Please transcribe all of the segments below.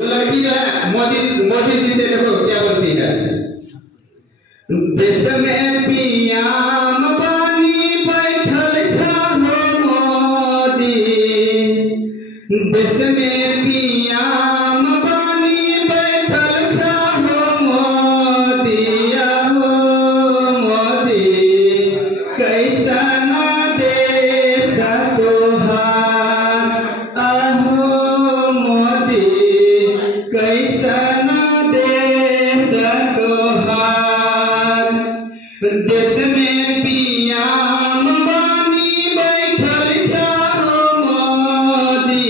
लड़की जो है मोदी जी से देखो क्या बोलती है, देश में पियाम पानी बैठल छाहो मोदी, देश में पियाम पानी बैठल छाहो मोदी, आहो मोदी कैसन देश तोहार, आहो मोदी कैसन देश तोहार, देश में पियाम पानी बैठल छाहो मोदी,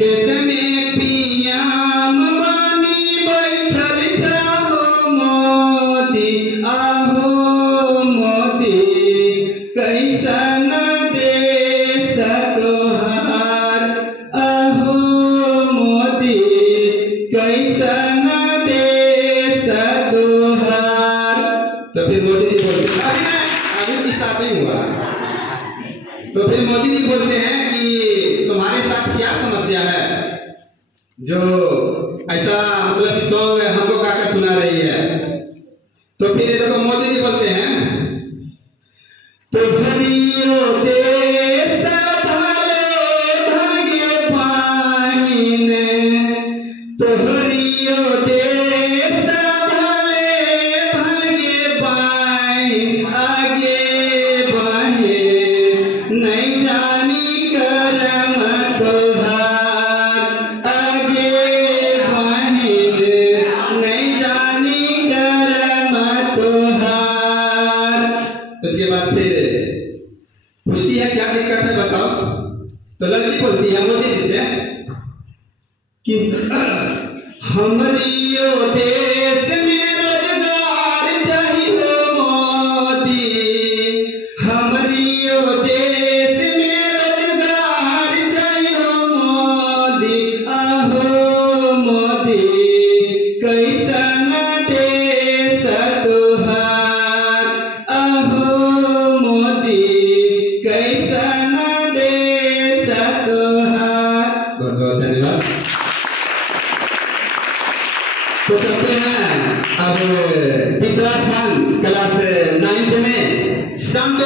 देश में पियाम पानी बैठल छाहो मोदी, आहो मोदी कैसन देश तोहार, आहो मोदी कैसन देश तोहार। तो फिर मोदी जी बोलते हैं, अभी स्टार्ट नहीं हुआ, तो फिर मोदी जी बोलते हैं कि तुम्हारे साथ क्या समस्या है जो ऐसा मतलब सॉन्ग हमको गाकर सुना रही है। तो फिर ये देखो मोदी जी बोलते हैं, तो हरियो देश भले भगे पानी ने, तो हरियो देश भले भगे पानी, आगे बढ़े नहीं जानी करम तोहार, आगे बढ़े नहीं जानी करम तोहार। उसके बाद फिर पूछती है क्या दिक्कत है बताओ। तो लड़की बोलती है मोदी जी से कि हमारियो देश में रोजगार चाहिए मोदी, हमारियो देश में रोजगार चाहिए मोदी, आहो मोदी कैसन देश तोहार, आहो मोदी कैसन देश तोहार। बहुत बहुत धन्यवाद। तो चलते हैं अब तीसरा स्थान क्लास 9 में शाम